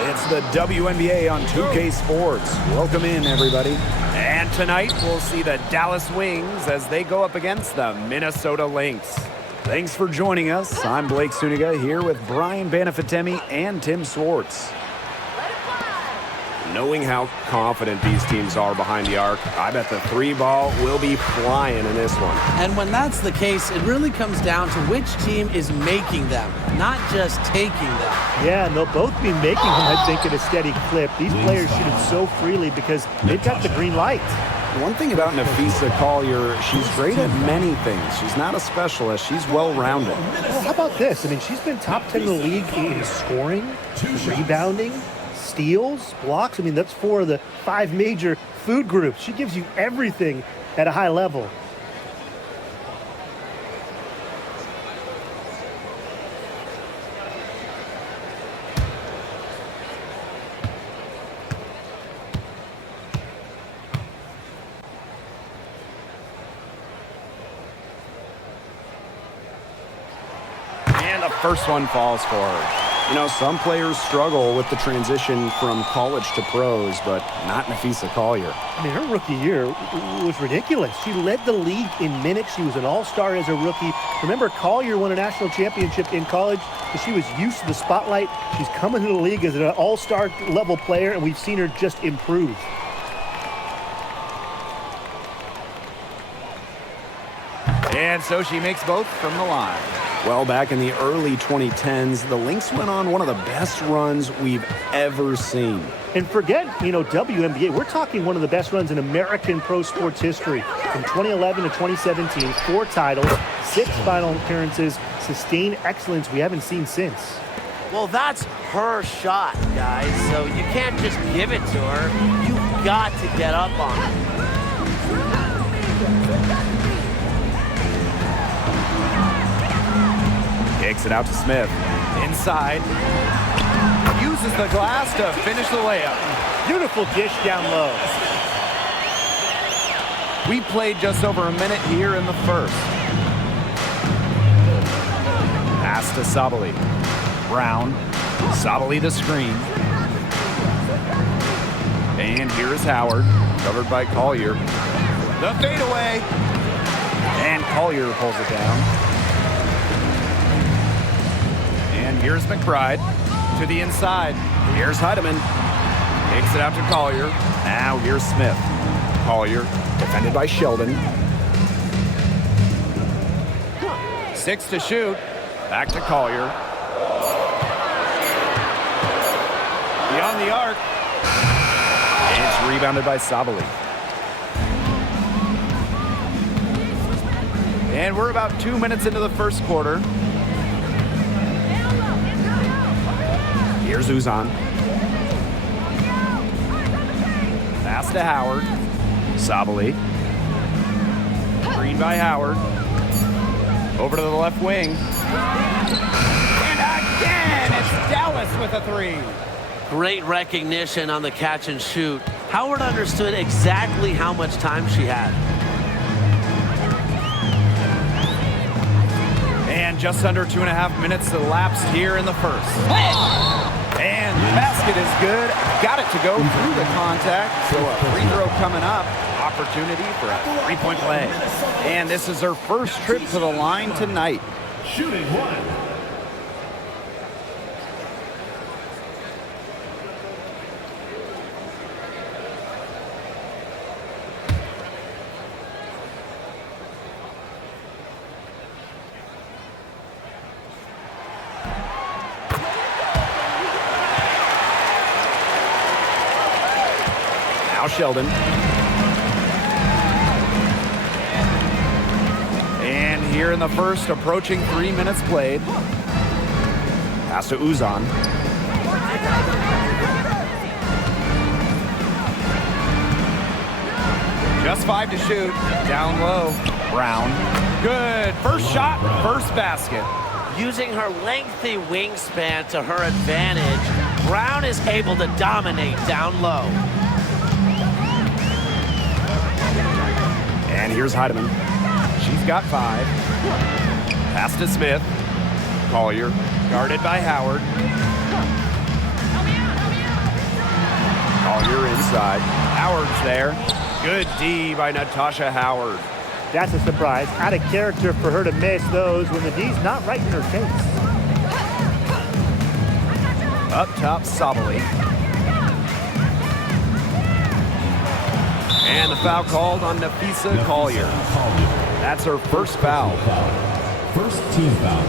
It's the WNBA on 2K Sports. Welcome in, everybody. And tonight, we'll see the Dallas Wings as they go up against the Minnesota Lynx. Thanks for joining us. I'm Blake Suniga here with Brian Banafitemi and Tim Swartz. Knowing how confident these teams are behind the arc, I bet the three ball will be flying in this one. And when that's the case, it really comes down to which team is making them, not just taking them. Yeah, and they'll both be making them, I think, at a steady clip. These players shoot it so freely because they've got the green light. One thing about Nafisa Collier, she's great at many things. She's not a specialist. She's well-rounded. Well, how about this? I mean, she's been top 10 in the league in scoring, rebounding, steals, blocks. I mean, that's four of the five major food groups. She gives you everything at a high level. And the first one falls for her. You know, some players struggle with the transition from college to pros, but not Nafisa Collier. I mean, her rookie year was ridiculous. She led the league in minutes. She was an all-star as a rookie. Remember, Collier won a national championship in college because she was used to the spotlight. She's coming to the league as an all-star level player, and we've seen her just improve. And so she makes both from the line. Well, back in the early 2010s, the Lynx went on one of the best runs we've ever seen. And forget, WNBA, we're talking one of the best runs in American pro sports history. From 2011 to 2017, 4 titles, 6 final appearances, sustained excellence we haven't seen since. Well, that's her shot, guys, so you can't just give it to her. You've got to get up on it. Kicks it out to Smith. Inside. Uses the glass to finish the layup. Beautiful dish down low. We played just over a minute here in the first. Pass to Sabali. Brown. Sabali the screen. And here is Howard, covered by Collier. The fadeaway. And Collier pulls it down. And here's McBride to the inside. Here's Heidemann. Takes it out to Collier. Now here's Smith. Collier defended by Sheldon. 6 to shoot. Back to Collier. Beyond the arc. It's rebounded by Sabali. And we're about 2 minutes into the first quarter. Here's Uzan. Pass to Howard. Sabali. Screen by Howard. Over to the left wing. And again, it's Dallas with a 3. Great recognition on the catch and shoot. Howard understood exactly how much time she had. And just under 2.5 minutes elapsed here in the first. And the basket is good. Got it to go through the contact. So a free throw coming up. Opportunity for a three-point play. And this is her first trip to the line tonight. Shooting 1. Now Sheldon. And here in the first, approaching 3 minutes played. Pass to Uzan. Just 5 to shoot. Down low. Brown. Good. First shot, first basket. Using her lengthy wingspan to her advantage, Brown is able to dominate down low. And here's Heidemann. She's got 5. Pass to Smith. Collier, guarded by Howard. Collier inside. Howard's there. Good D by Natasha Howard. That's a surprise. Out of character for her to miss those when the D's not right in her face. Up top, Sabali. And the foul called on Nafisa Collier. That's her first foul. First team foul.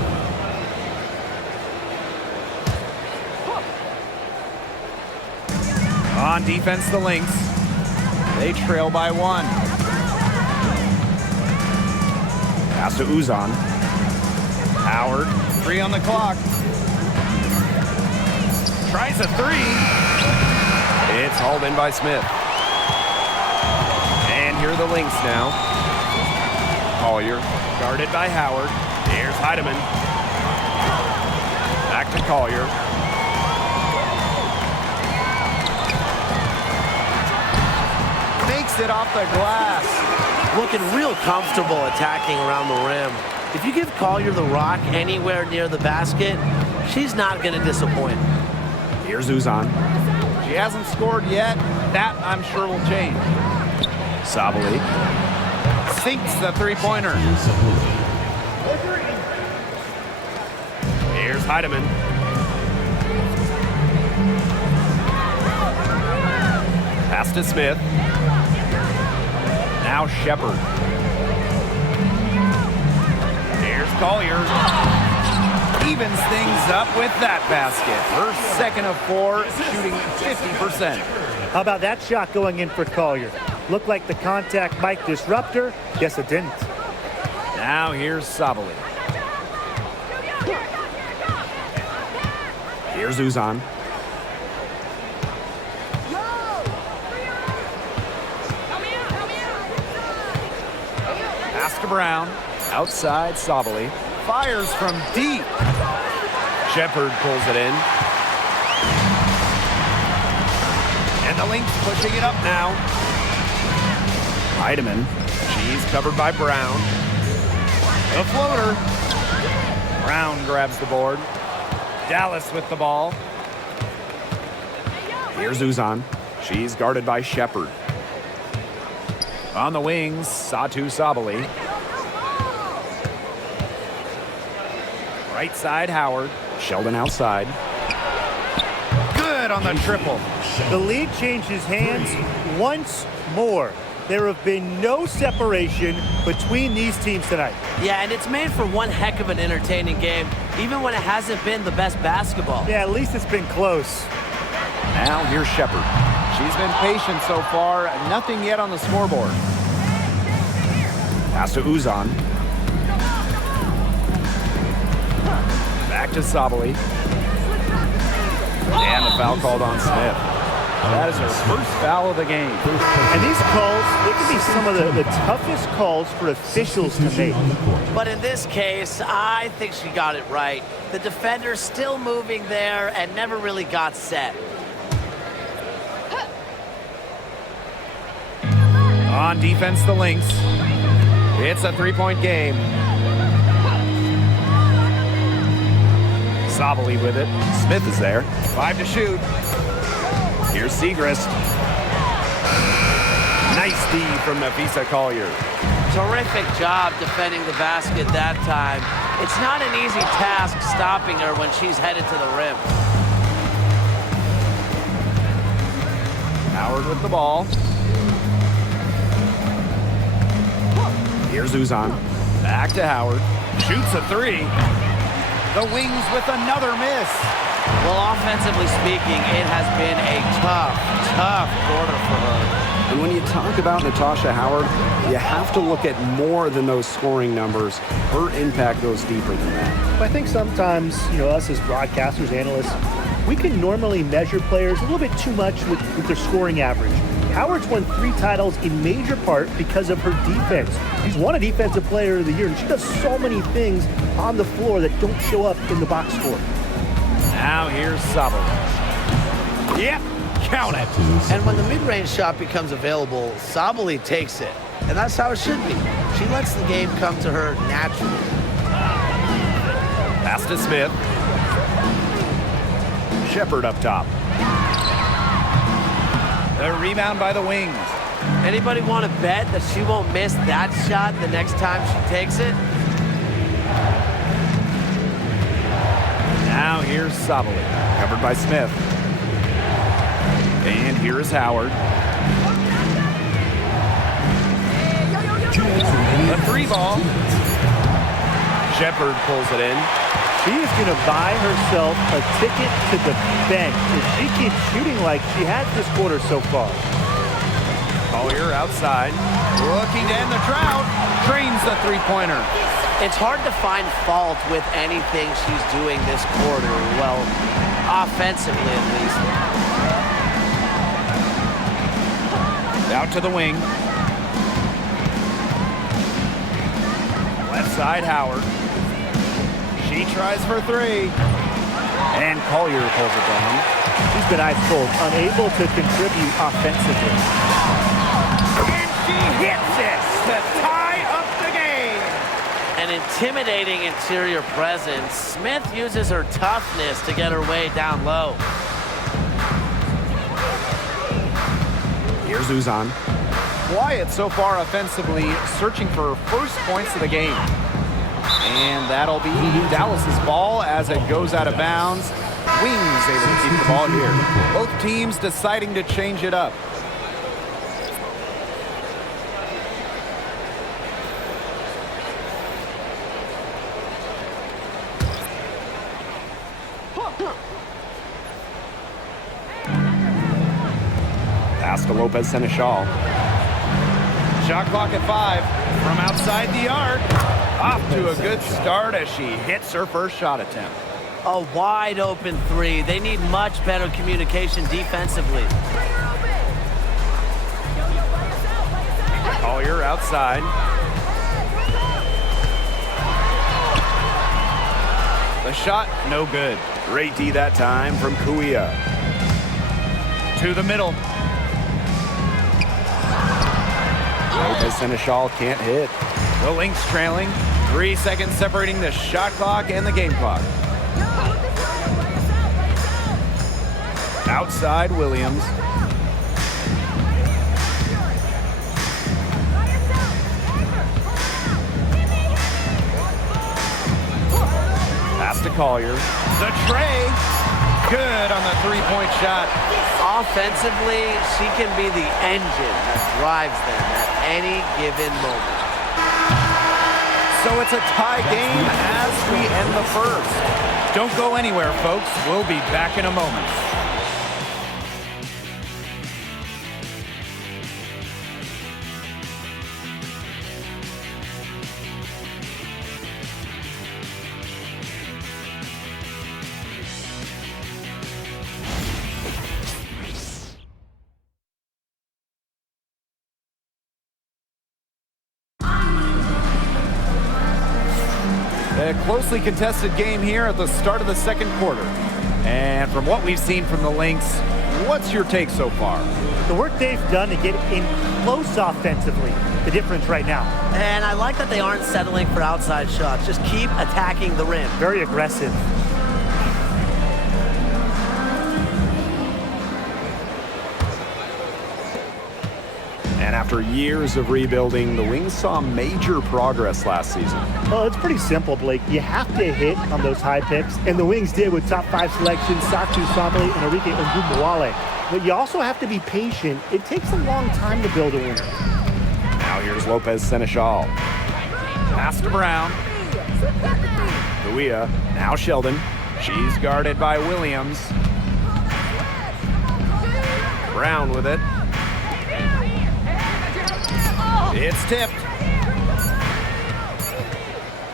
On defense, the Lynx. They trail by 1. Pass to Uzan. Howard, 3 on the clock. Tries a 3. It's hauled in by Smith. And here are the Lynx now. Collier, guarded by Howard. Here's Heidemann. Back to Collier. Makes it off the glass. Looking real comfortable attacking around the rim. If you give Collier the rock anywhere near the basket, she's not going to disappoint. Here's Uzan. She hasn't scored yet. That, I'm sure, will change. Sabali sinks the three-pointer. Here's Heidemann. Pass to Smith. Now Shepard. Here's Collier. Evens things up with that basket. Her second of 4, shooting 50%. How about that shot going in for Collier? Looked like the contact might disrupt her. Guess it didn't. Now here's Sabali. Here's Uzan. Pass to Brown. Outside, Sabali. Fires from deep. Shepard pulls it in. And the Lynx pushing it up now. Heidemann. She's covered by Brown. The floater. Brown grabs the board. Dallas with the ball. Here's Uzan. She's guarded by Shepard. On the wings, Satu Sabali. Right side, Howard. Sheldon outside. Good on the triple. The lead changes hands once more. There have been no separation between these teams tonight. Yeah, and it's made for one heck of an entertaining game, even when it hasn't been the best basketball. Yeah, at least it's been close. Now here's Shepard. She's been patient so far. Nothing yet on the scoreboard. Pass to Uzan. Back to Sabali. And the foul called on Smith. That is her first foul of the game. And these calls, they can be some of the toughest calls for officials to make. But in this case, I think she got it right. The defender's still moving there and never really got set. On defense, the Lynx. It's a three-point game. Sabali with it. Smith is there. 5 to shoot. Here's Segrist. Nice D from Nafisa Collier. Terrific job defending the basket that time. It's not an easy task stopping her when she's headed to the rim. Howard with the ball. Here's Uzan. Back to Howard. Shoots a 3. The Wings with another miss. Well, offensively speaking, it has been a tough quarter for her. And when you talk about Natasha Howard, you have to look at more than those scoring numbers. Her impact goes deeper than that. I think sometimes, us as broadcasters, analysts, we can normally measure players a little bit too much with their scoring average. Howard's won 3 titles in major part because of her defense. She's won a Defensive Player of the Year, and she does so many things on the floor that don't show up in the box score. Now here's Sabali. Yep, count it. And when the mid-range shot becomes available, Sabali takes it. And that's how it should be. She lets the game come to her naturally. Pass Pass to Smith. Shepard up top. The rebound by the Wings. Anybody want to bet that she won't miss that shot the next time she takes it? Now here's Sabali, covered by Smith. And here is Howard. The three ball. Shepard pulls it in. She is going to buy herself a ticket to the bench if she keeps shooting like she has this quarter so far. Collier outside. Looking to end the drought. Trains the three-pointer. It's hard to find fault with anything she's doing this quarter. Well, offensively at least. Out to the wing. Left side, Howard. She tries for three. And Collier pulls it down. She's been ice cold, unable to contribute offensively. And she hits it to tie up the game. An intimidating interior presence. Smith uses her toughness to get her way down low. Here's Uzan. Quiet so far offensively, searching for first points of the game. And that'll be Dallas's ball as it goes out of bounds. Wings able to keep the ball here. Both teams deciding to change it up. Pass to Lopez Seneschal. Shot clock at 5 from outside the arc. Off to a good start as she hits her first shot attempt. A wide open three. They need much better communication defensively. Collier outside. The shot, no good. Great D that time from Kuia. To the middle. Lopez Seneschal can't hit. The Lynx trailing. 3 seconds separating the shot clock and the game clock. Outside Williams. Pass to Collier. The tray. Good on the three-point shot. Offensively, she can be the engine that drives them at any given moment. So it's a tie game as we end the first. Don't go anywhere, folks. We'll be back in a moment. A closely contested game here at the start of the second quarter. And from what we've seen from the Lynx, what's your take so far? The work they've done to get in close offensively, the difference right now. And I like that they aren't settling for outside shots. Just keep attacking the rim. Very aggressive. And after years of rebuilding, the Wings saw major progress last season. Well, it's pretty simple, Blake. You have to hit on those high picks, and the Wings did with top 5 selections, Satu Samali and Enrique Ngumbuwale. But you also have to be patient. It takes a long time to build a winner. Now here's Lopez Seneschal. Pass to Brown. Kuia, now Sheldon. She's guarded by Williams. Brown with it. It's tipped.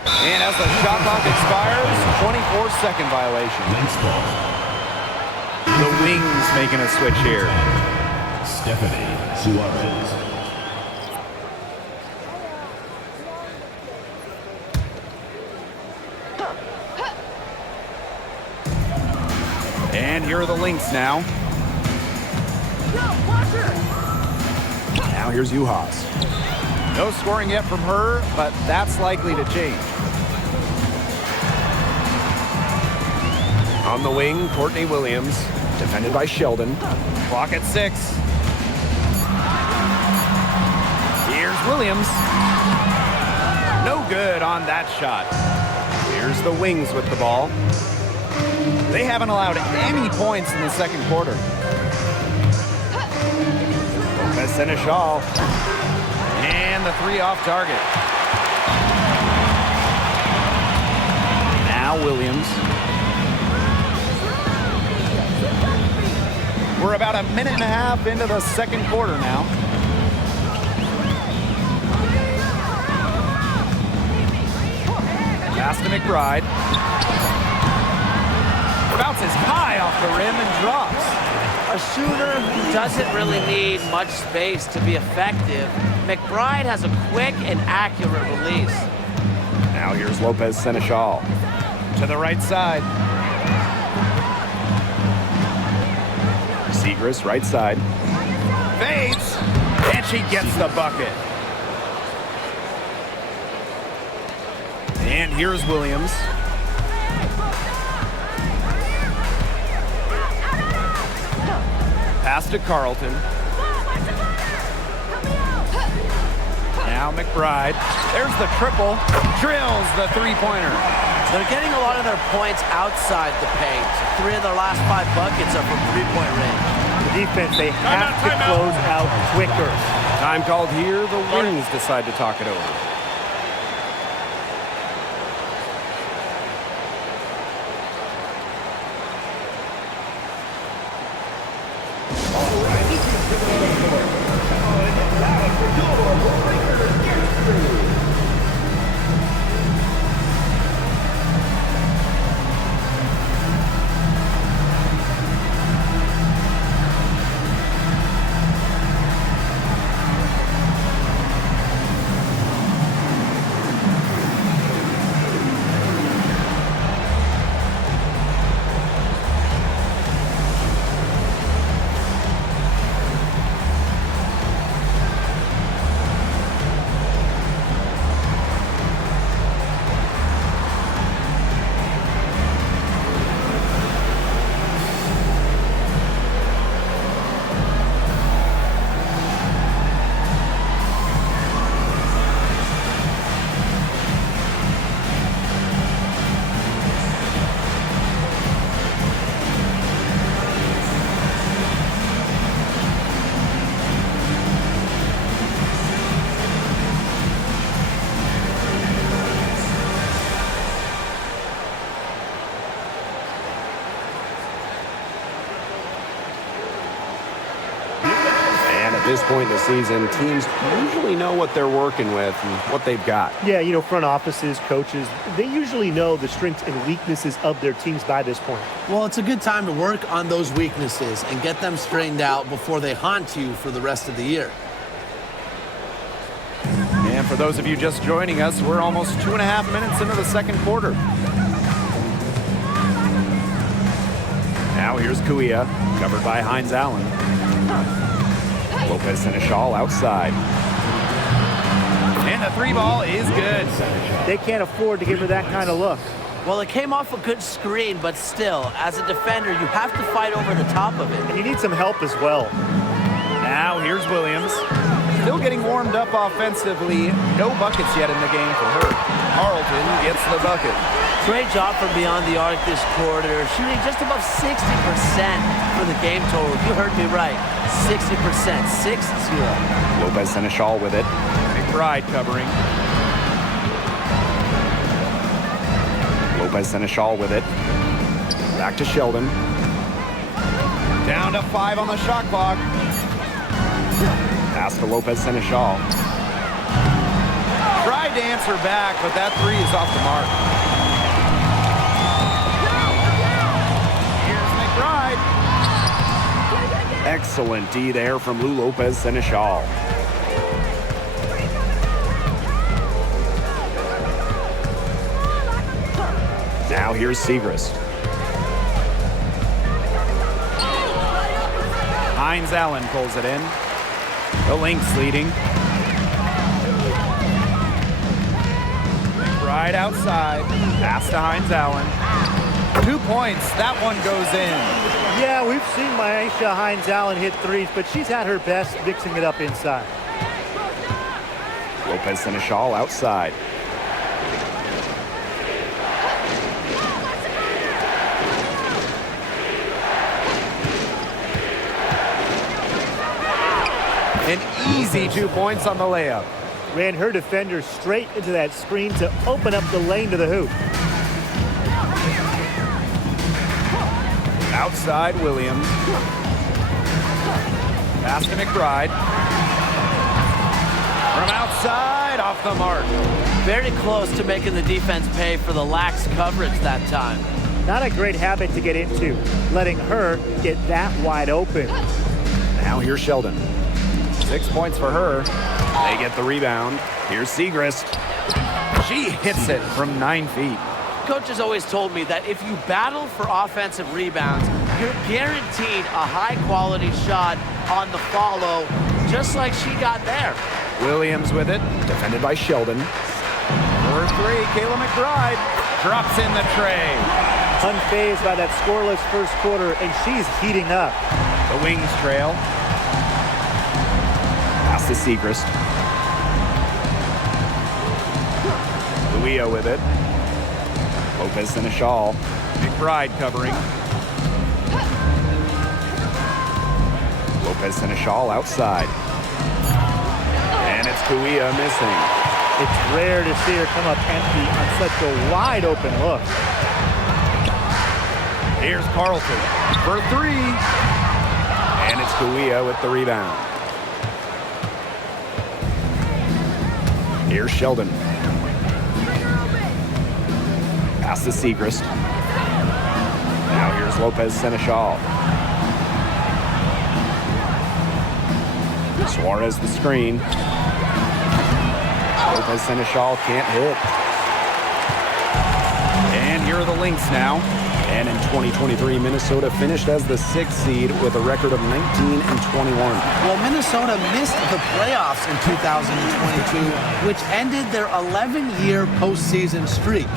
And as the shot clock expires, 24-second violation. The Wings making a switch here. Stephanie Suarez. And here are the Lynx now. Now here's Uhas. No scoring yet from her, but that's likely to change. Down the wing, Courtney Williams, defended by Sheldon. Clock at 6. Here's Williams. No good on that shot. Here's the Wings with the ball. They haven't allowed any points in the second quarter. Lopez Seneschal. And the 3 off target. Now Williams. We're about a minute and a half into the second quarter now. Pass to McBride. Bounces high off the rim and drops. A shooter who doesn't really need much space to be effective. McBride has a quick and accurate release. Now here's Lopez Seneschal. To the right side. Segrist, right side. Fades. And she gets the bucket. And here's Williams. Pass to Carlton. Now McBride. There's the triple. Drills the three-pointer. They're getting a lot of their points outside the paint. 3 of their last 5 buckets are from three-point range. The defense, they have to close out quicker. Time called here. The Wings decide to talk it over. At this point in the season, teams usually know what they're working with and what they've got. Yeah, you know, front offices, coaches, they usually know the strengths and weaknesses of their teams by this point. Well, it's a good time to work on those weaknesses and get them straightened out before they haunt you for the rest of the year. And for those of you just joining us, we're almost 2.5 minutes into the second quarter. Now here's Kuia, covered by Hines Allen. Lopez Seneschal outside. And the 3 ball is good. They can't afford to give her that kind of look. Well, it came off a good screen, but still, as a defender, you have to fight over the top of it. And you need some help as well. Now here's Williams. Still getting warmed up offensively. No buckets yet in the game for her. Carlton gets the bucket. Great job from beyond the arc this quarter, shooting just above 60% for the game total. You heard me right, 60%, 6-0. Lopez Seneschal with it. McBride covering. Lopez Seneschal with it. Back to Sheldon. Down to 5 on the shot clock. Pass to Lopez Seneschal. Tried to answer back, but that 3 is off the mark. Excellent D there from Lou Lopez Seneschal. Now here's Segrist. Hines Allen pulls it in. The Lynx leading. Right outside. Pass to Hines Allen. 2 points. That one goes in. Yeah, we've seen Myisha Hines-Allen hit threes, but she's had her best mixing it up inside. Lopez Seneschal outside. An easy 2 points on the layup. Ran her defender straight into that screen to open up the lane to the hoop. Outside Williams. Pass to McBride. From outside, off the mark. Very close to making the defense pay for the lax coverage that time. Not a great habit to get into, letting her get that wide open. Now here's Sheldon. 6 points for her. They get the rebound. Here's Segrist. She hits it from 9 feet. Coach has always told me that if you battle for offensive rebounds, you're guaranteed a high-quality shot on the follow, just like she got there. Williams with it, defended by Sheldon. For 3, Kayla McBride drops in the tray. Unfazed by that scoreless first quarter, and she's heating up. The Wings trail. Pass to Segrist. Luia with it. Lopez Seneschal. McBride covering. Lopez Seneschal outside. And it's Kuia missing. It's rare to see her come up empty on such a wide open look. Here's Carlton for 3. And it's Kuia with the rebound. Here's Sheldon. Pass to Segrist. Now here's Lopez Seneschal. Suarez the screen. Lopez Seneschal can't hit. And here are the Lynx now. And in 2023, Minnesota finished as the 6th seed with a record of 19 and 21. Well, Minnesota missed the playoffs in 2022, which ended their 11-year postseason streak.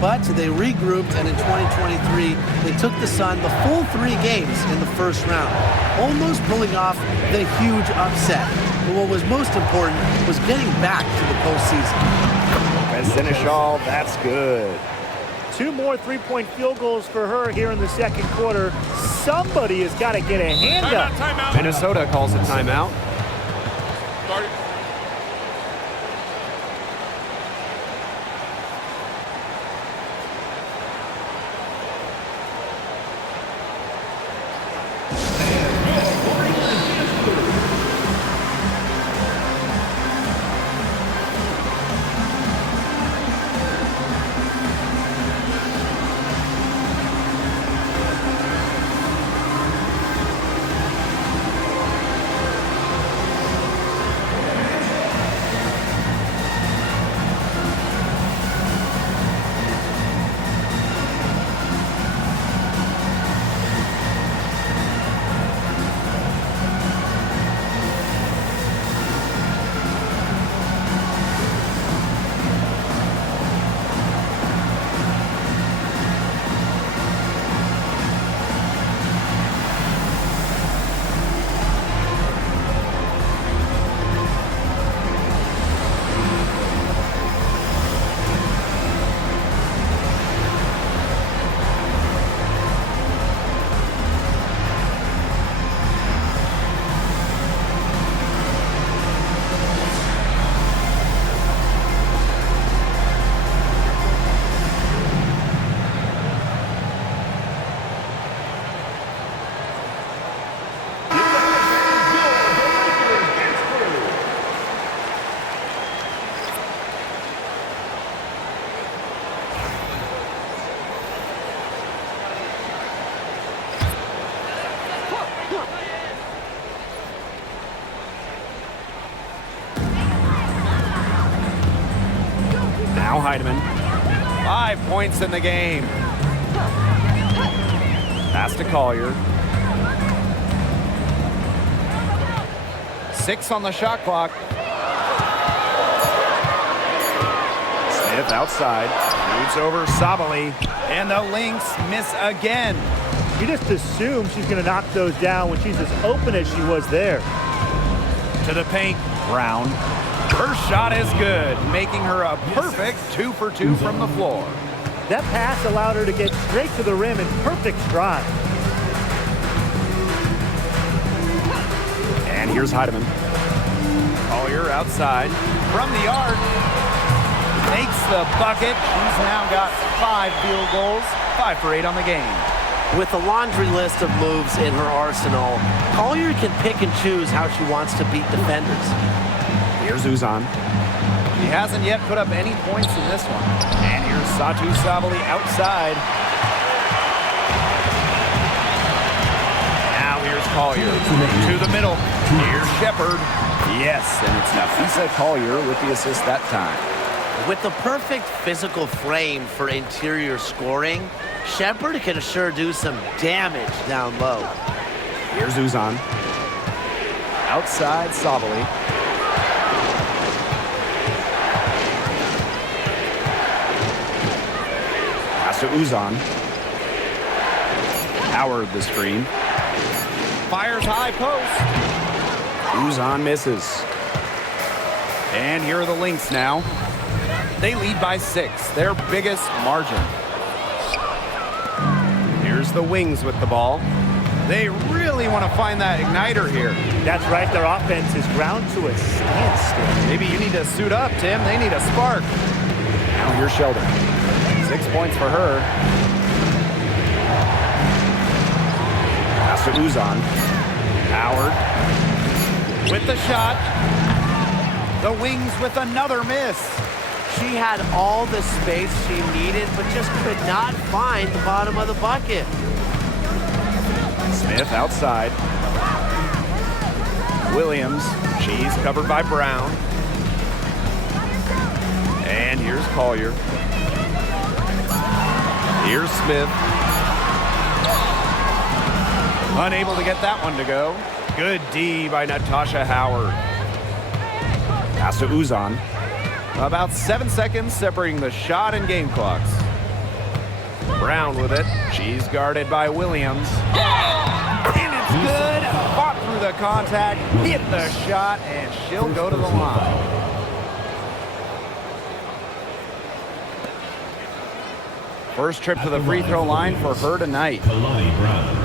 But they regrouped, and in 2023, they took the Sun the full 3 games in the first round, almost pulling off the huge upset. But what was most important was getting back to the postseason. And Seneschal, that's good. 2 more three-point field goals for her here in the second quarter. Somebody has got to get a hand up. Timeout. Minnesota calls a timeout. Start. Now Heidemann. 5 points in the game. Pass to Collier. 6 on the shot clock. Smith outside. Shoots over Sabali, and the Lynx miss again. You just assume she's going to knock those down when she's as open as she was there. To the paint, Brown. Her shot is good, making her a perfect 2 for 2 from the floor. That pass allowed her to get straight to the rim in perfect stride. And here's Heidemann. Collier outside from the arc. Makes the bucket. She's now got 5 field goals, 5 for 8 on the game. With a laundry list of moves in her arsenal, Collier can pick and choose how she wants to beat defenders. Here's Uzan. He hasn't yet put up any points in this one. And here's Satu Sabali outside. Now here's Collier to the middle. Here's Shepard. Yes, and it's Nafisa Collier with the assist that time. With the perfect physical frame for interior scoring, Shepard can sure do some damage down low. Here's Uzan. Outside Sabali. Pass to Uzan. Howard the screen. Fires high post. Uzan misses. And here are the Lynx now. They lead by 6, their biggest margin. Here's the Wings with the ball. They really want to find that igniter here. That's right, their offense is ground to a standstill. Maybe you need to suit up, Tim. They need a spark. Now here's Sheldon. 6 points for her. Pass to Uzan. Howard with the shot. The Wings with another miss. She had all the space she needed, but just could not find the bottom of the bucket. Smith outside. Williams. She's covered by Brown. And here's Collier. Here's Smith. Unable to get that one to go. Good D by Natasha Howard. Pass to Uzan. About 7 seconds separating the shot and game clocks. Brown with it. She's guarded by Williams. And it's good. Fought through the contact, hit the shot, and she'll go to the line. First trip to the free throw line for her tonight. Kalani Brown.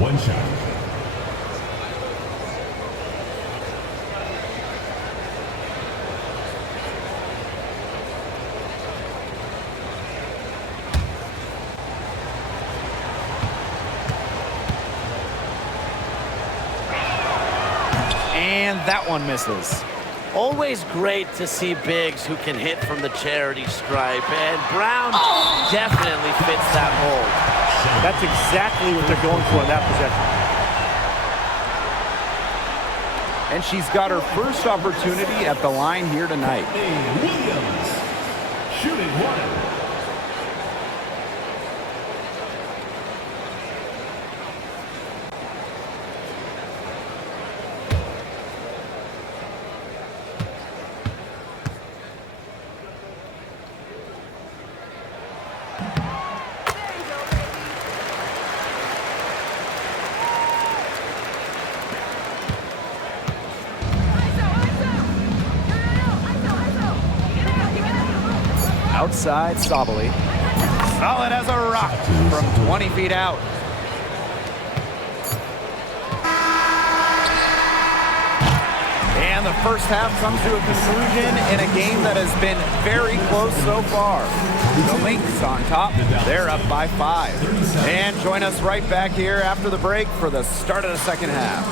1 shot. And that one misses. Always great to see bigs who can hit from the charity stripe, and Brown definitely fits that mold. That's exactly what they're going for in that possession. And she's got her first opportunity at the line here tonight. Williams. Shooting 1. Outside Sabali. Solid as a rock from 20 feet out. And the first half comes to a conclusion in a game that has been very close so far. The Lynx on top. They're up by 5. And join us right back here after the break for the start of the second half.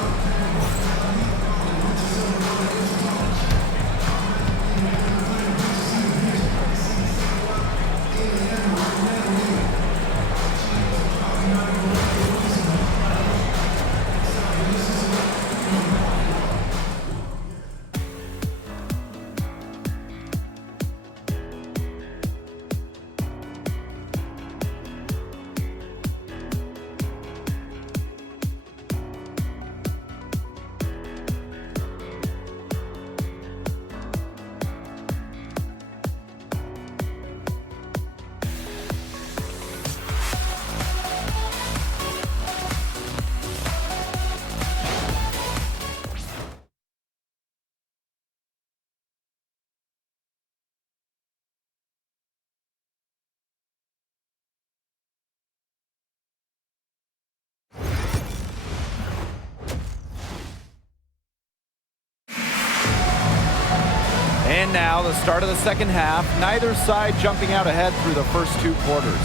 And now the start of the second half. Neither side jumping out ahead through the first 2 quarters.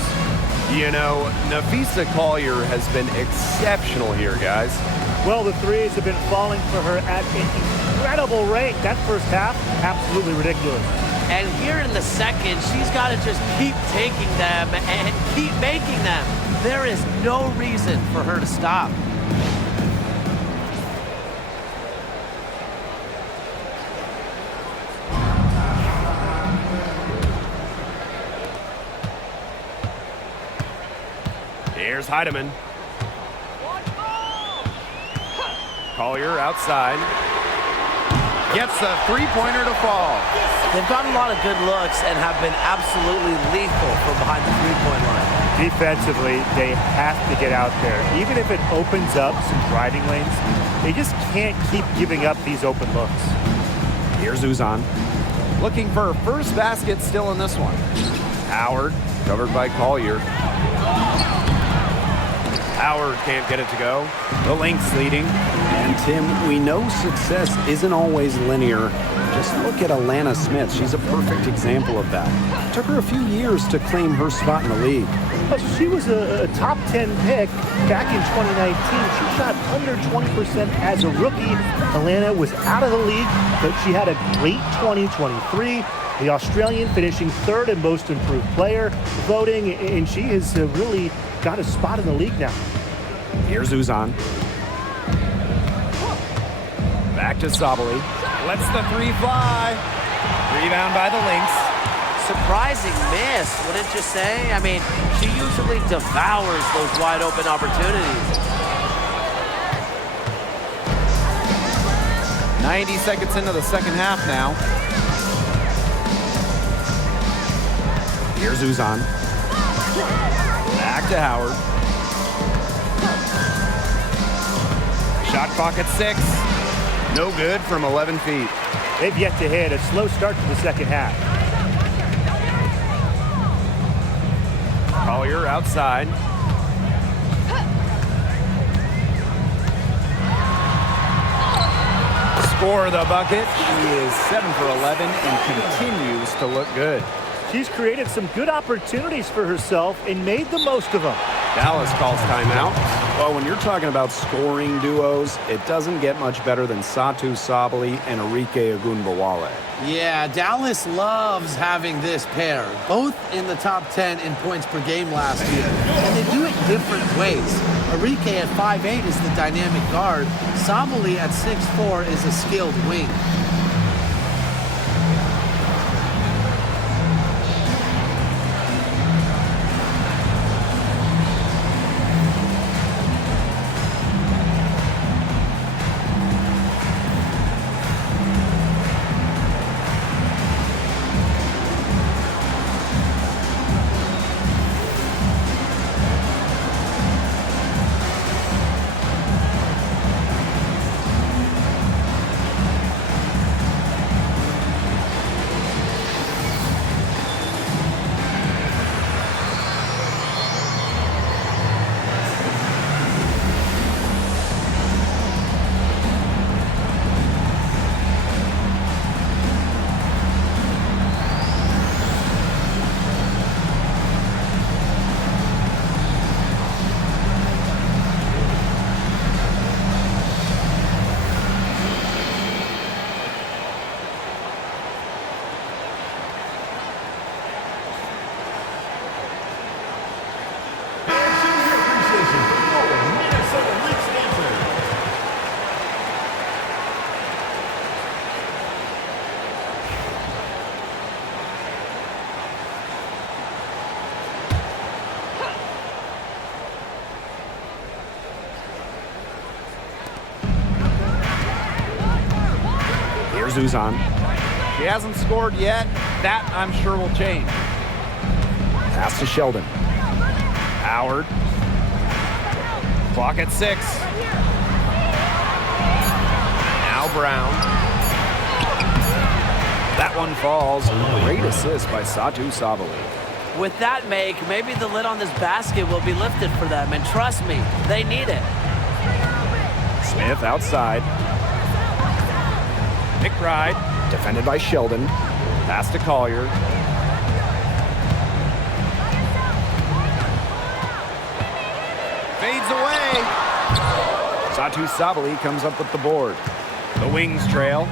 You know, Napheesa Collier has been exceptional here, guys. Well, the threes have been falling for her at an incredible rate. That first half, absolutely ridiculous. And here in the second, she's got to just keep taking them and keep making them. There is no reason for her to stop. Here's Heidemann. Collier outside. Gets a three-pointer to fall. They've gotten a lot of good looks and have been absolutely lethal from behind the three-point line. Defensively, they have to get out there. Even if it opens up some driving lanes, they just can't keep giving up these open looks. Here's Uzan. Looking for her first basket still in this one. Howard, covered by Collier. Howard can't get it to go. The Lynx leading. And Tim, we know success isn't always linear. Just look at Alana Smith. She's a perfect example of that. It took her a few years to claim her spot in the league. But she was a top 10 pick back in 2019. She shot under 20% as a rookie. Alana was out of the league, but she had a great 2023. The Australian finishing 3rd in most improved player voting, and she has really got a spot in the league now. Here's Uzan. Back to Sabali. Lets the three fly. Rebound by the Lynx. Surprising miss, wouldn't you say? I mean, she usually devours those wide open opportunities. 90 seconds into the second half now. Here's Uzan. Back to Howard. Shot clock at 6. No good from 11 feet. They've yet to hit. A slow start to the second half. Collier outside. Score the bucket. She is 7 for 11 and continues to look good. She's created some good opportunities for herself and made the most of them. Dallas calls timeout. Well, when you're talking about scoring duos, it doesn't get much better than Satou Sabally and Arike Ogunbowale. Yeah, Dallas loves having this pair, both in the top 10 in points per game last year. And they do it different ways. Arike at 5'8" is the dynamic guard. Sabally at 6'4" is a skilled wing. Here's Uzan. She hasn't scored yet. That, I'm sure, will change. Pass to Sheldon. Howard. Clock at 6. Now Brown. That one falls. Great assist by Satou Sabally. With that make, maybe the lid on this basket will be lifted for them. And trust me, they need it. Smith outside. McBride, defended by Sheldon. Pass to Collier. Fades away. Satu Sabali comes up with the board. The Wings trail.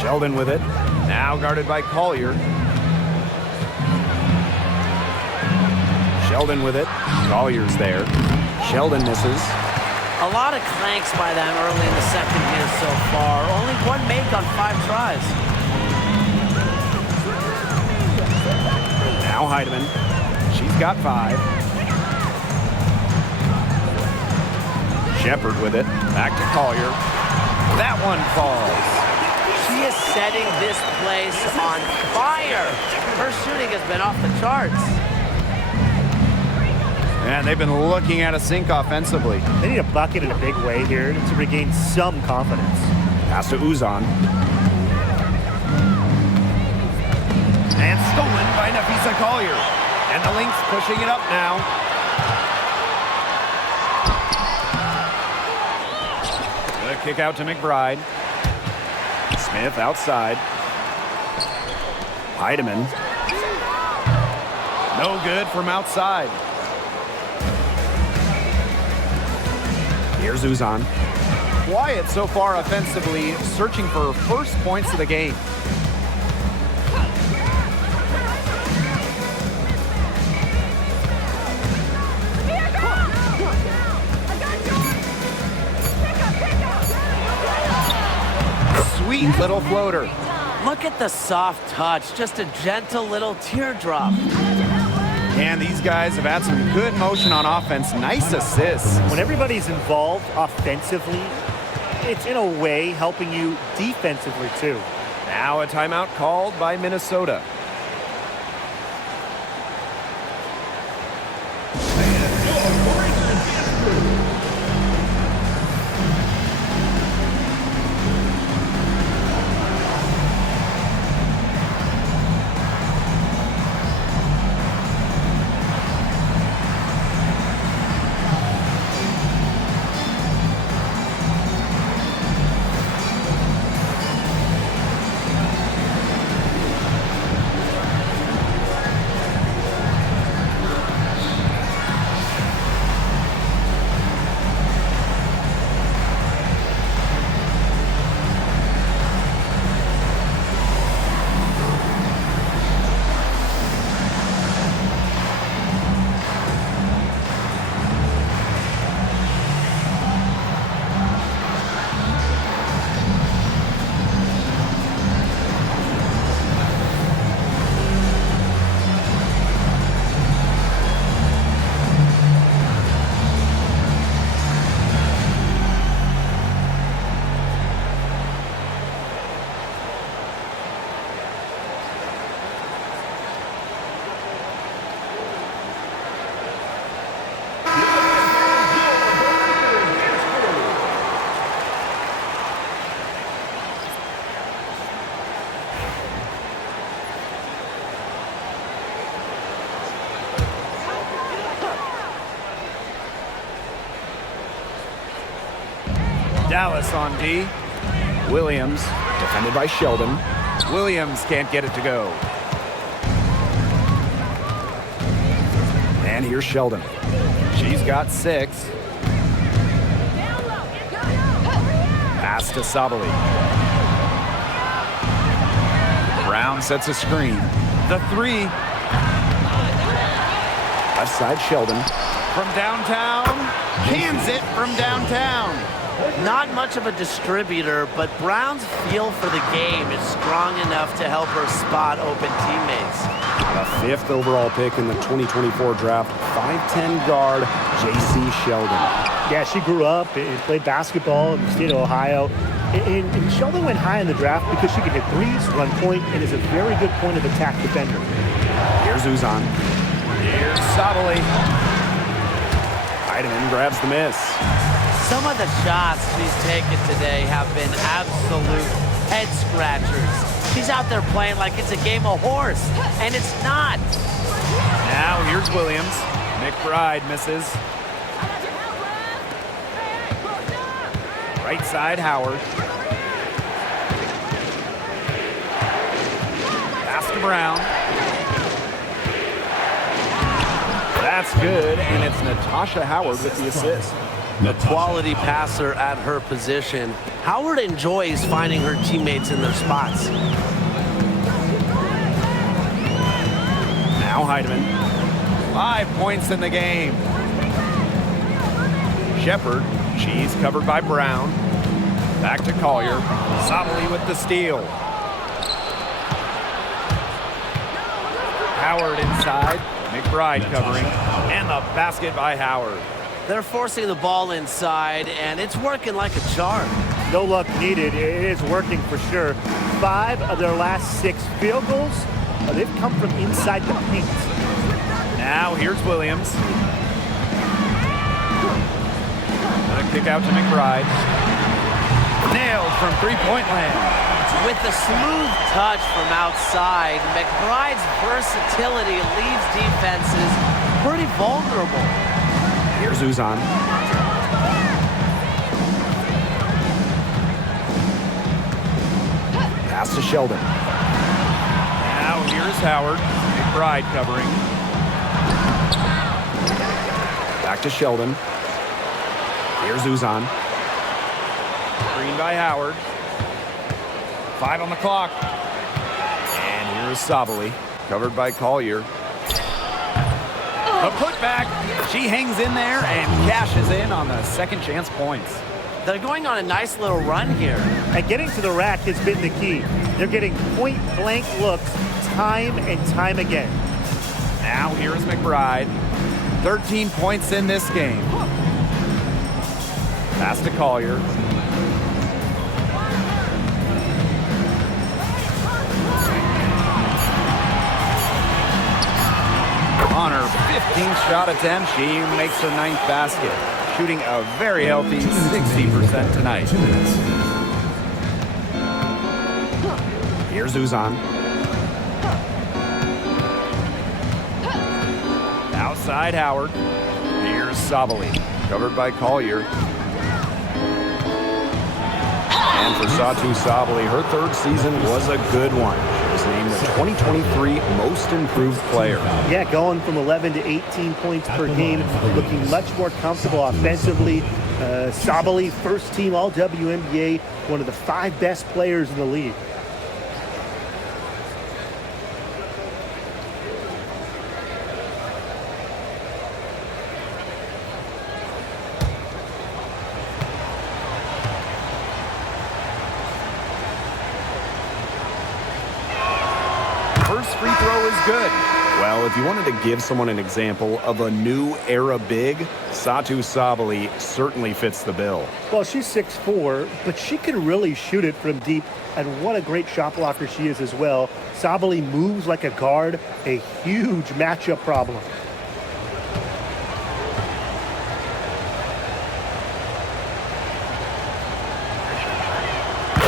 Sheldon with it. Now guarded by Collier. Sheldon with it. Collier's there. Sheldon misses. A lot of clanks by them early in the second here so far. Only one make on 5 tries. Now Heidemann. She's got 5. Shepard with it. Back to Collier. That one falls. She is setting this place on fire. Her shooting has been off the charts. And they've been looking at a sink offensively. They need a bucket in a big way here to regain some confidence. Pass to Uzan. And stolen by Nafisa Collier. And the Lynx pushing it up now. The kick out to McBride. Smith outside. Heidemann. No good from outside. Here's Uzan. Quiet so far offensively, searching for first points of the game. Sweet little floater. Look at the soft touch, just a gentle little teardrop. And these guys have had some good motion on offense. Nice assists. When everybody's involved offensively, it's in a way helping you defensively too. Now a timeout called by Minnesota. Dallas on D. Williams, defended by Sheldon. Williams can't get it to go. And here's Sheldon. She's got 6. Pass to Sabali. Brown sets a screen. The 3. Left side Sheldon. From downtown. Cans it from downtown. Not much of a distributor, but Brown's feel for the game is strong enough to help her spot open teammates. The 5th overall pick in the 2024 draft, 5'10" guard, J.C. Sheldon. Yeah, she grew up and played basketball in the state of Ohio. And Sheldon went high in the draft because she could hit threes, run point, and is a very good point of attack defender. Here's Uzan. Here's Sabali. Heidemann grabs the miss. Some of the shots she's taken today have been absolute head scratchers. She's out there playing like it's a game of horse, and it's not. Now here's Williams. McBride misses. Right side, Howard. Brown. That's good, and it's Natasha Howard with the assist. A quality passer at her position. Howard enjoys finding her teammates in their spots. Now Heidemann. 5 points in the game. Shepard. She's covered by Brown. Back to Collier. Sabali with the steal. Howard inside. McBride covering. And the basket by Howard. They're forcing the ball inside, and it's working like a charm. No luck needed. It is working for sure. 5 of their last 6 field goals, they've come from inside the paint. Now here's Williams. Another kick out to McBride. Nailed from three-point land. With the smooth touch from outside, McBride's versatility leaves defenses pretty vulnerable. Here's Uzan. Pass to Sheldon. Now here's Howard. McBride covering. Back to Sheldon. Here's Uzan. Screen by Howard. 5 on the clock. And here's Sabali. Covered by Collier. A putback. She hangs in there and cashes in on the second chance points. They're going on a nice little run here. And getting to the rack has been the key. They're getting point-blank looks time and time again. Now here's McBride. 13 points in this game. Pass to Collier. On her 15th shot attempt, she makes her 9th basket, shooting a very healthy 60% tonight. Here's Uzan. Outside Howard. Here's Sabali, covered by Collier. And for Satu Sabali, her 3rd season was a good one. She was named the 2023 Most Improved Player. Yeah, going from 11 to 18 points per game, looking much more comfortable offensively. Sabali, first team All-WNBA, one of the 5 best players in the league. Free throw is good. Well, if you wanted to give someone an example of a new era big, Satu Sabali certainly fits the bill. Well, she's 6'4", but she can really shoot it from deep, and what a great shot blocker she is as well. Sabali moves like a guard, a huge matchup problem.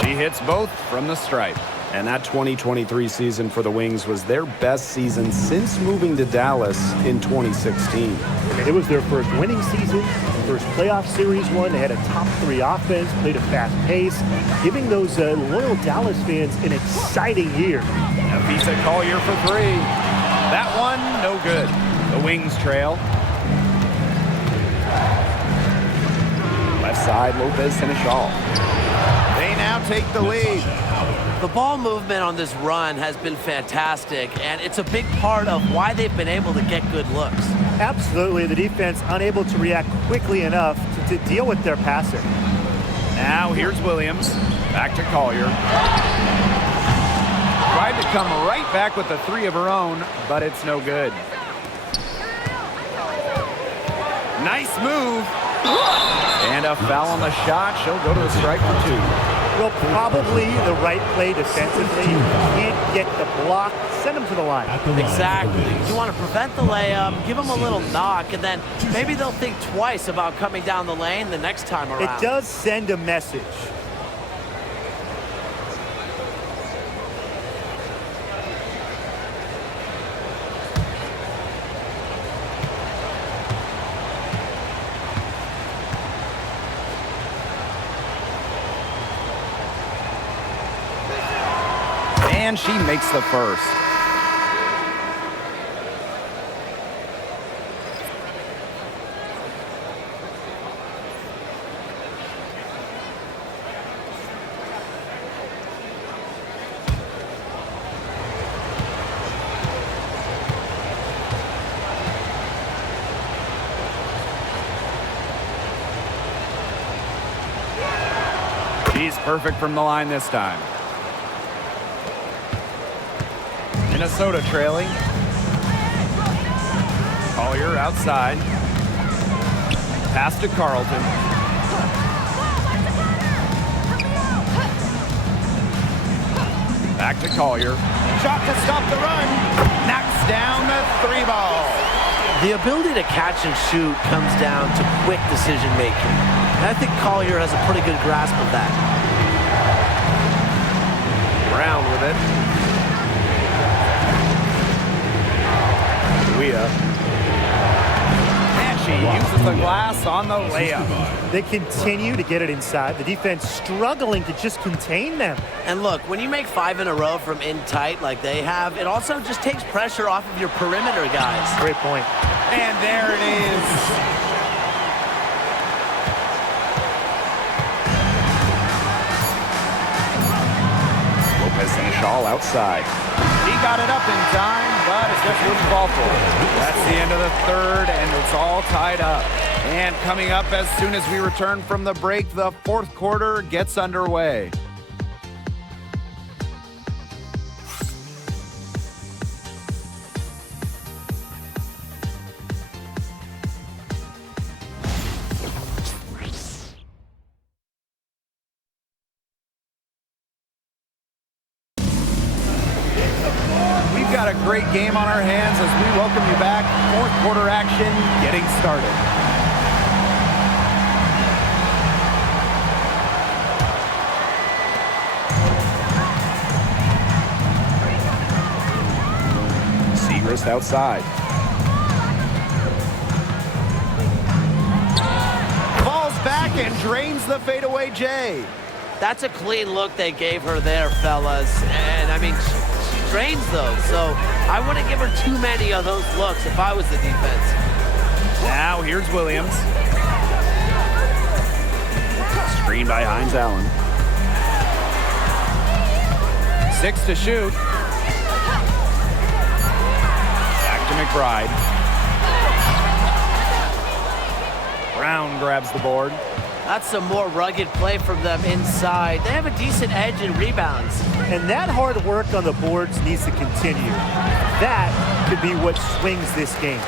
She hits both from the stripe. And that 2023 season for the Wings was their best season since moving to Dallas in 2016. It was their first winning season, first playoff series one. They had a top 3 offense, played a fast pace, giving those loyal Dallas fans an exciting year. Nafisa Collier for 3. That one, no good. The Wings trail. Left side, Lopez finish off. They now take the lead. The ball movement on this run has been fantastic, and it's a big part of why they've been able to get good looks. Absolutely, the defense unable to react quickly enough to deal with their passing. Now here's Williams. Back to Collier. Tried to come right back with a 3 of her own, but it's no good. Nice move. And a foul on the shot. She'll go to the strike for 2. Well, probably the right play defensively. You can't get the block, send them to the line. Exactly. You want to prevent the layup, give them a little knock, and then maybe they'll think twice about coming down the lane the next time around. It does send a message. And she makes the first. She's perfect from the line this time. Minnesota trailing. Collier outside. Pass to Carlton. Back to Collier. Shot to stop the run. Knocks down the 3-ball. The ability to catch and shoot comes down to quick decision making. And I think Collier has a pretty good grasp of that. Brown with it. And she uses the glass on the layup. They continue to get it inside. The defense struggling to just contain them. And look, when you make 5 in a row from in tight like they have, it also just takes pressure off of your perimeter guys. Great point. And there it is. Lopez and Shaw outside. He got it up in time, but it just wouldn't fall for it. That's the end of the third, and it's all tied up. And coming up as soon as we return from the break, the fourth quarter gets underway. Got a great game on our hands as we welcome you back. Fourth quarter action getting started. Segrist outside. Falls back and drains the fadeaway J. That's a clean look they gave her there, fellas. And I mean, she drains those, so I wouldn't give her too many of those looks if I was the defense. Now here's Williams. Screen by Hines Allen. 6 to shoot. Back to McBride. Brown grabs the board. That's some more rugged play from them inside. They have a decent edge in rebounds. And that hard work on the boards needs to continue. That could be what swings this game.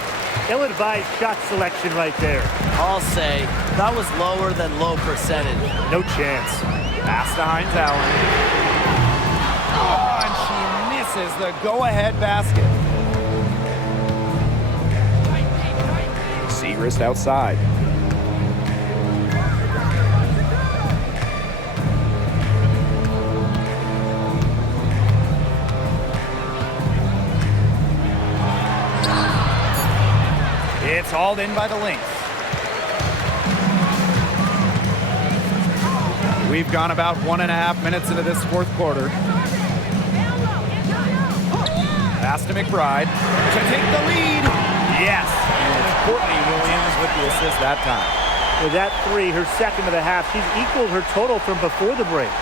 Ill-advised shot selection right there. I'll say that was lower than low percentage. No chance. Pass to Hines Allen. Oh, and she misses the go-ahead basket. Segrist outside. It's hauled in by the Lynx. We've gone about 1.5 minutes into this fourth quarter. Pass to McBride to take the lead. Yes, and it's Courtney Williams with the assist that time. With that three, her second of the half, she's equaled her total from before the break.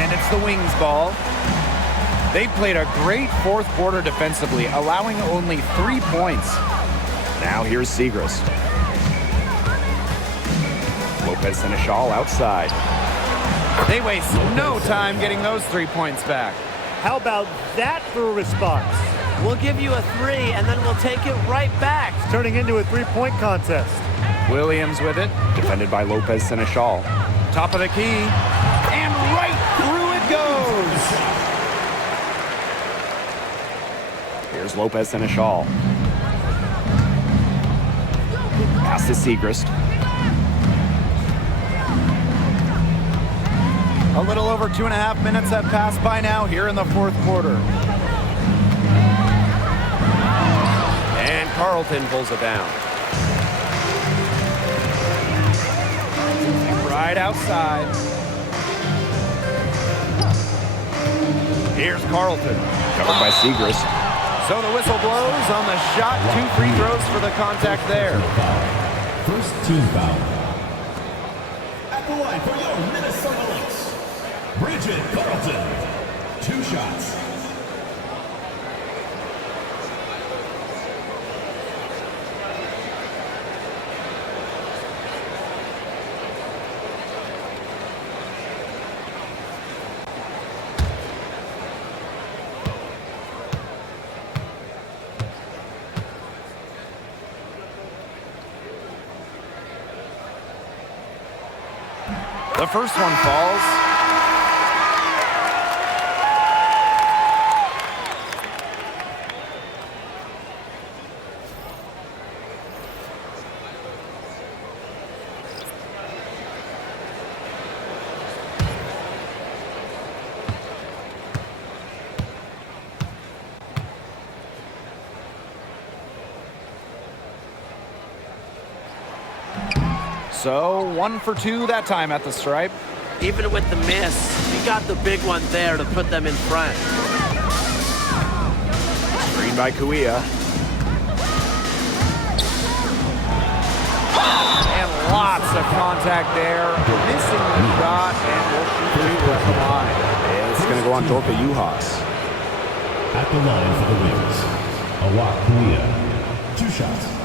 And it's the Wings ball. They played a great fourth quarter defensively, allowing only 3 points. Now here's Segrist. Lopez and Ashall outside. They waste no time getting those 3 points back. How about that for a response? We'll give you a 3, and then we'll take it right back. It's turning into a three-point contest. Williams with it. Defended by Lopez Seneschal. Top of the key. And right through it goes. Here's Lopez Seneschal. Pass to Segrist. A little over 2.5 minutes have passed by now here in the fourth quarter. And Carlton pulls it down. Right outside. Here's Carlton. Covered by Segrist. So the whistle blows on the shot. 2 free throws for the contact there. First team foul. At the line for your Minnesota Lynx, Bridget Carlton. 2 shots. The first one falls. So 1 for 2 that time at the stripe. Even with the miss, he got the big one there to put them in front. Screen by Kuia. And lots of contact there. Missing the shot, and will shoot 2 at the line. And it's going to go on Dorka Juhas. At the line for the Lynx, Awak Kuia. 2 shots.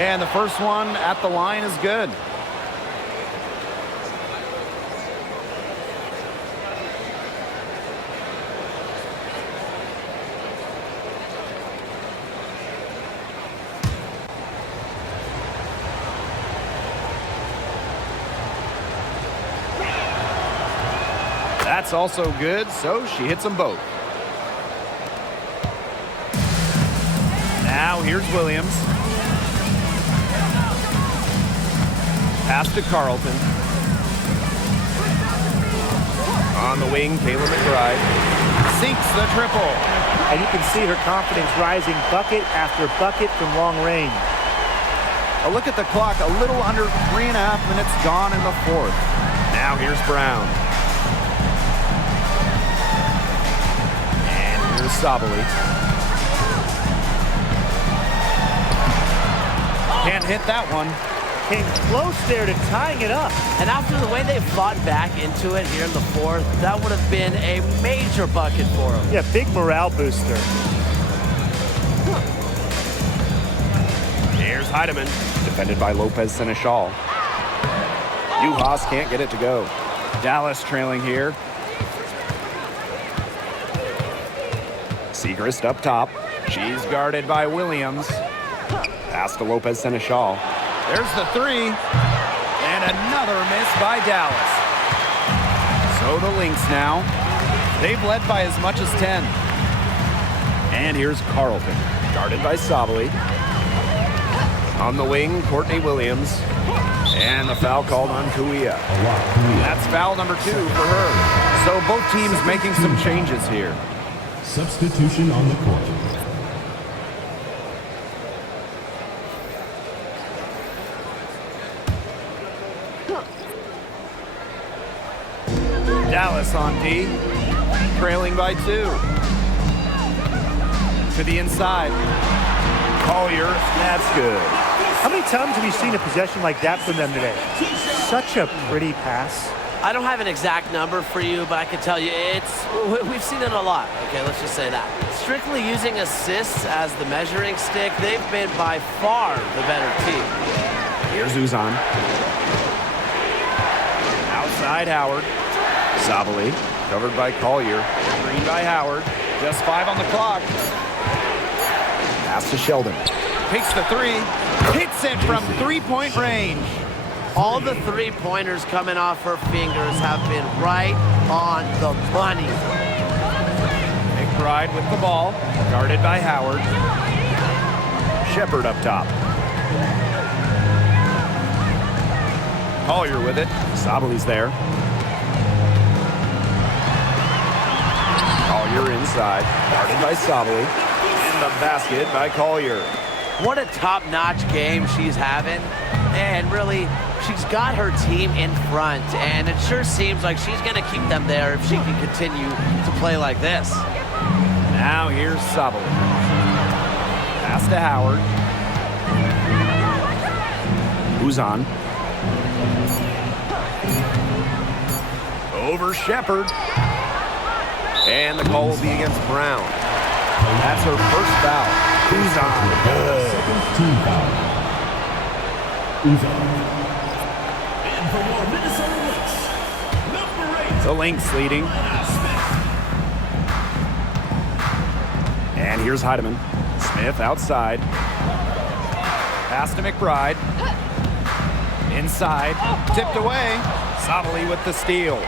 And the first one at the line is good. That's also good, so she hits them both. Now here's Williams. Pass to Carlton. On the wing, Kayla McBride. Sinks the triple. And you can see her confidence rising bucket after bucket from long range. A look at the clock, a little under 3.5 minutes gone in the fourth. Now here's Brown. And here's Sabali. Can't hit that one. Came close there to tying it up. And after the way they fought back into it here in the fourth, that would have been a major bucket for them. Yeah, big morale booster. Here's Heidemann. Defended by Lopez Seneschal. Juhas can't get it to go. Dallas trailing here. Segrist up top. She's guarded by Williams. Pass to Lopez Seneschal. There's the 3. And another miss by Dallas. So the Lynx now. They've led by as much as 10. And here's Carlton. Guarded by Sabali. On the wing, Courtney Williams. And the foul called on Kuia. That's foul number 2 for her. So both teams making some changes here. Substitution on the court. Dallas on D, trailing by 2. To the inside. Collier, that's good. How many times have you seen a possession like that from them today? Such a pretty pass. I don't have an exact number for you, but I can tell you we've seen it a lot. Okay, let's just say that. Strictly using assists as the measuring stick, they've been by far the better team. Here's Uzan. Outside Howard. Sabali, covered by Collier. Screen by Howard. Just 5 on the clock. Pass to Sheldon. Takes the 3. Hits it from 3-point range. All the three-pointers coming off her fingers have been right on the money. McBride with the ball. Guarded by Howard. Shepard up top. Collier with it. Sabali's there. Collier inside. Guarded by Sabali. And the basket by Collier. What a top-notch game she's having. And really, she's got her team in front. And it sure seems like she's going to keep them there if she can continue to play like this. Now here's Sabali. Pass to Howard. Uzan. Over Shepard. And the call will be against Brown. That's her first foul. Uzan. Good. Team foul. And for your Minnesota Lynx, number 8. The Lynx leading. And here's Heidemann. Smith outside. Pass to McBride. Inside. Tipped away. Sabali with the steal.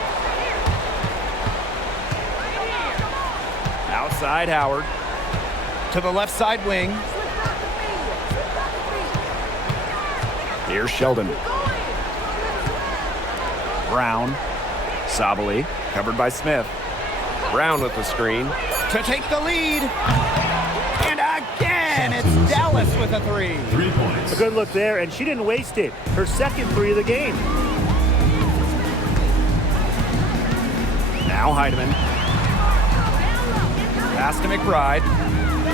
Outside Howard. To the left side wing. Here's Sheldon. Brown. Sabali covered by Smith. Brown with the screen. To take the lead. And again, it's Dallas with a 3. 3 points. A good look there, and she didn't waste it. Her second 3 of the game. Now Heidemann. Pass to McBride.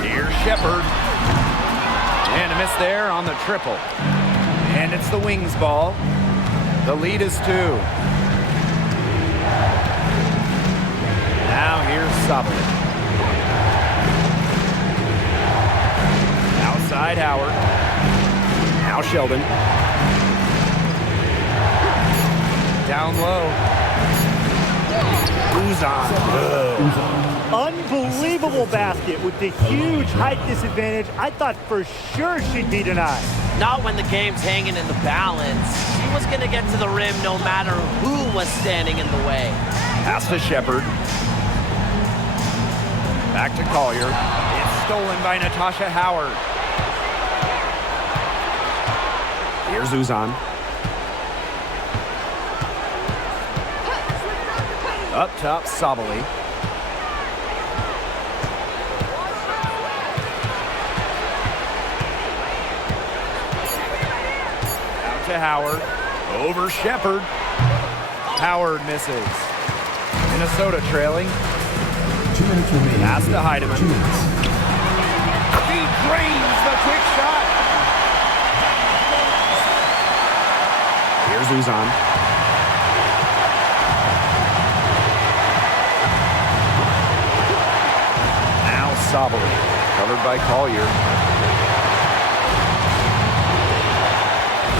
Here's Shepard. And a miss there on the triple. And it's the Wings ball. The lead is 2. Now here's Sabali. Outside Howard. Now Sheldon. Down low. Uzan. Unbelievable basket with the huge height disadvantage. I thought for sure she'd be denied. Not when the game's hanging in the balance. She was going to get to the rim no matter who was standing in the way. Pass to Shepard. Back to Collier. It's stolen by Natasha Howard. Here's Uzan. Up top, Sabali. Out to Howard. Over Shepard. Howard misses. Minnesota trailing. 2 minutes remaining. Pass to Heidemann. 2 minutes. He drains the quick shot. Here's Uzan. Now Sabali, covered by Collier.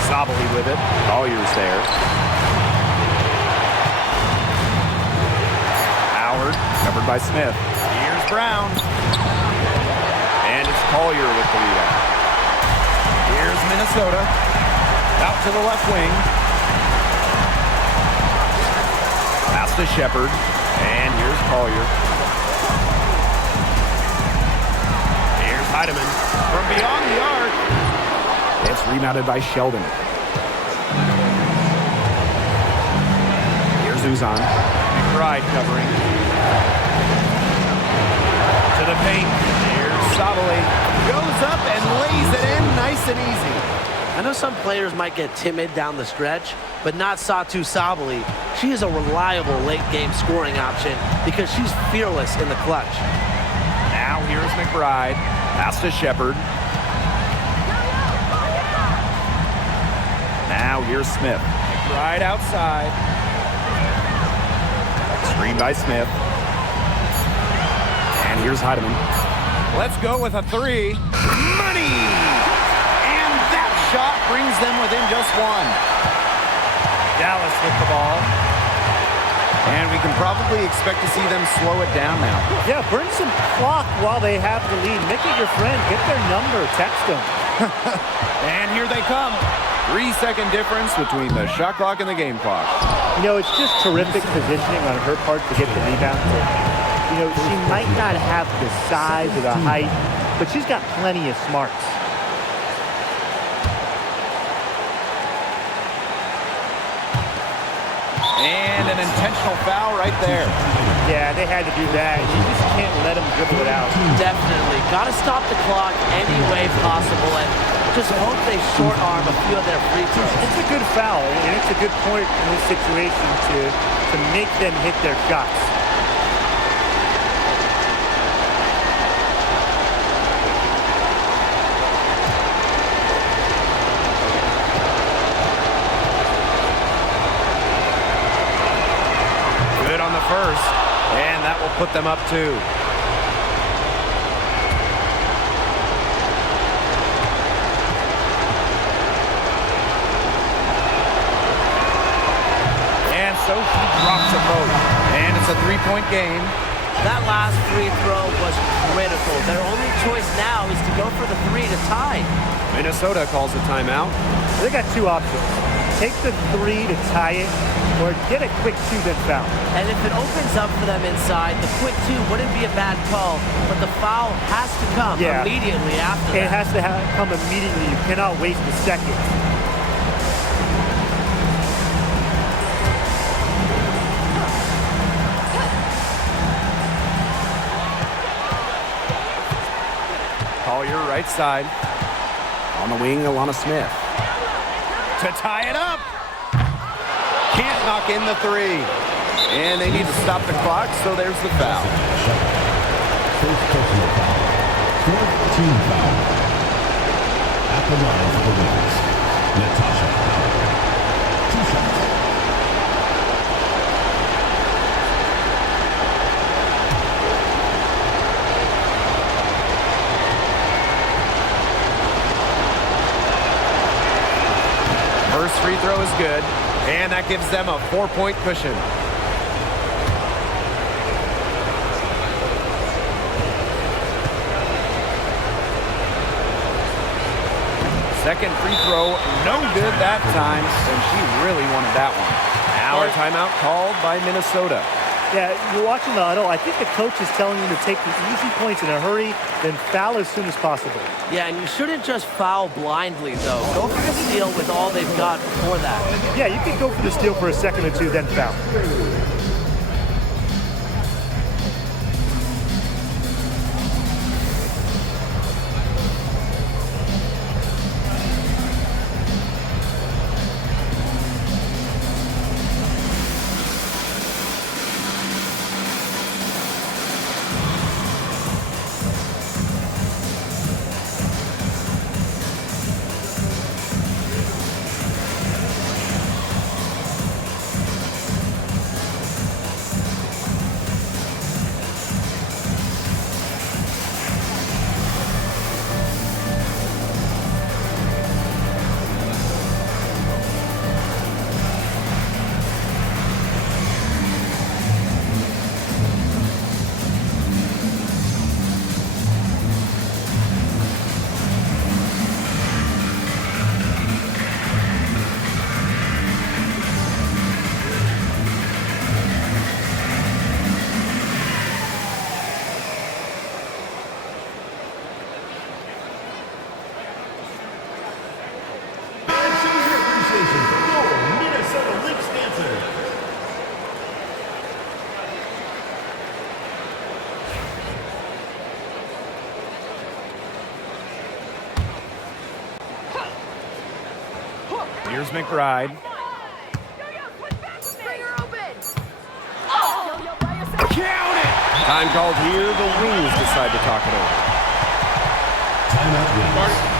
Sabali with it. Collier's there. Howard, covered by Smith. Here's Brown. And it's Collier with the lead out. Here's Minnesota. Out to the left wing. Pass to Shepard. And here's Collier. Here's Heidemann. From beyond the arc. It's rebounded by Sheldon. Here's Uzan. McBride covering. To the paint. Here's Sabali. Goes up and lays it in nice and easy. I know some players might get timid down the stretch, but not Satu Sabali. She is a reliable late-game scoring option because she's fearless in the clutch. Now here's McBride. Pass to Shepard. Now here's Smith. McBride outside. Screen by Smith. And here's Heidemann. Let's go with a 3. Money! And that shot brings them within just 1. Dallas with the ball. And we can probably expect to see them slow it down now. Yeah, burn some clock while they have the lead. Make it your friend. Get their number. Text them. And here they come. 3-second difference between the shot clock and the game clock. You know, it's just terrific positioning on her part to get the rebound. You know, she might not have the size or the height, but she's got plenty of smarts. And an intentional foul right there. Yeah, they had to do that. You just can't let them dribble it out. Definitely. Got to stop the clock any way possible and just hope they short arm a few of their free throws. It's a good foul, and it's a good point in this situation to make them hit their shots. Good on the first, and that will put them up 2. game. That last free throw was critical. Their only choice now is to go for the three to tie. Minnesota calls a timeout. They got two options. Take the three to tie it, or get a quick two, then foul. And if it opens up for them inside, the quick two wouldn't be a bad call, but the foul has to come immediately after It that. has to come immediately. You cannot waste a second. Collier right side. On the wing, Alana Smith. To tie it up. Can't knock in the three. And they need to stop the clock, so there's the foul. First personal foul. Fourth team foul. At the line for the Lynx, Natasha. 2 shots. First free throw is good, and that gives them a 4-point cushion. Second free throw, no good that time, and she really wanted that one. Now a timeout called by Minnesota. Yeah, you're watching the huddle. I think the coach is telling you to take the easy points in a hurry, then foul as soon as possible. Yeah, and you shouldn't just foul blindly, though. Go for the steal with all they've got before that. Yeah, you can go for the steal for a second or two, then foul. Here's McBride. Count it! Time called here. The Wings decide to talk it over. Timeout Wings.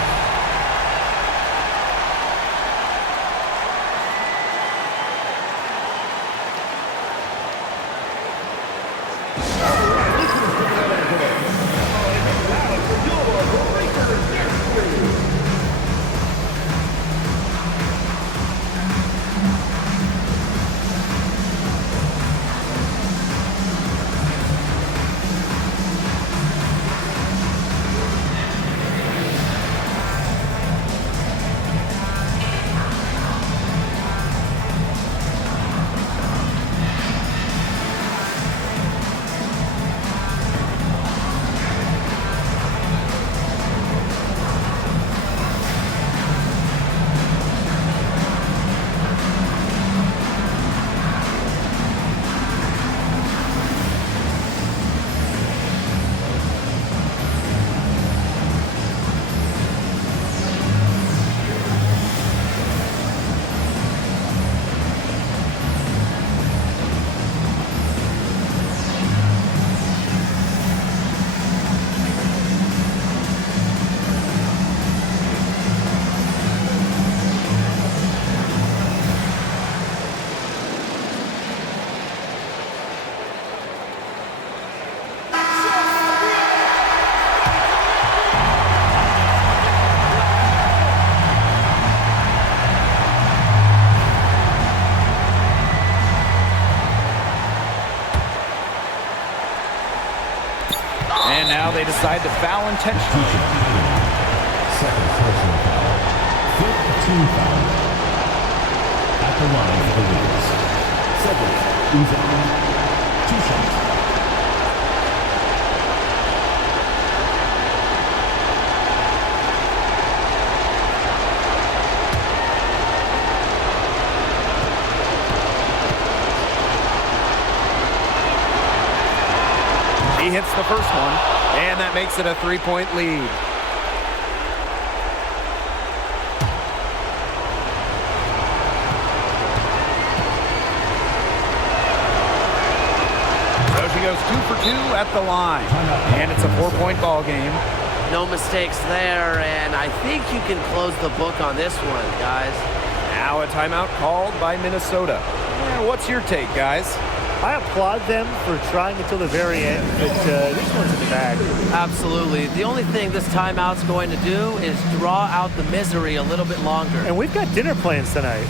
And now they decide to foul intentionally. Second personal foul. Fifth team foul. At the line for the Lynx. Cedric Uzan. 2 shots. He hits the first one, and that makes it a 3-point lead. So she goes 2 for 2 at the line, and it's a 4-point ball game. No mistakes there, and I think you can close the book on this one, guys. Now a timeout called by Minnesota. What's your take, guys? I applaud them for trying until the very end, but this one's in the bag. Absolutely. The only thing this timeout's going to do is draw out the misery a little bit longer. And we've got dinner plans tonight.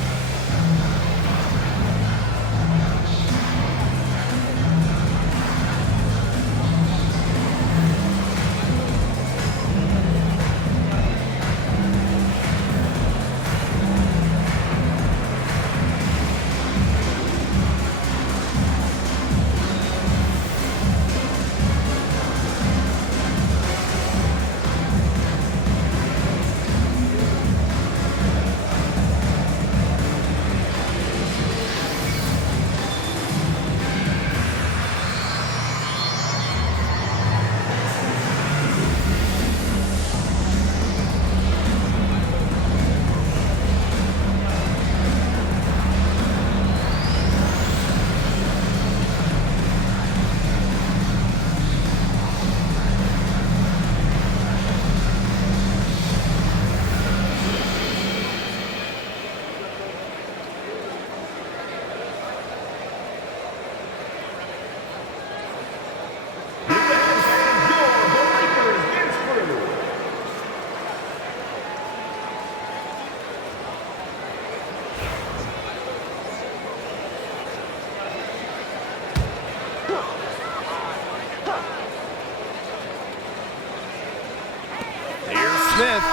Smith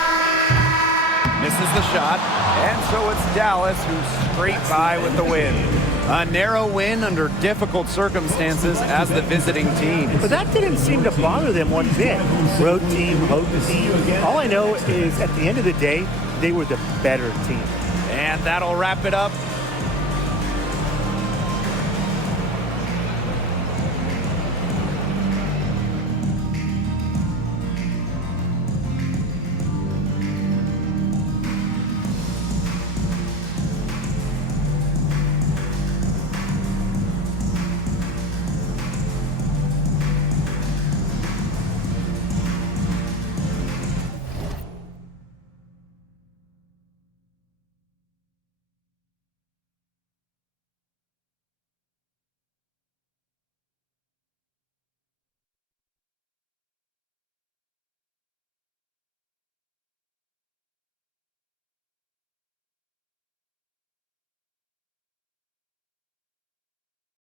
misses the shot, and so it's Dallas who scrape by with the win. A narrow win under difficult circumstances as the visiting team. But that didn't seem to bother them one bit. Road team, home team. All I know is at the end of the day, they were the better team. And that'll wrap it up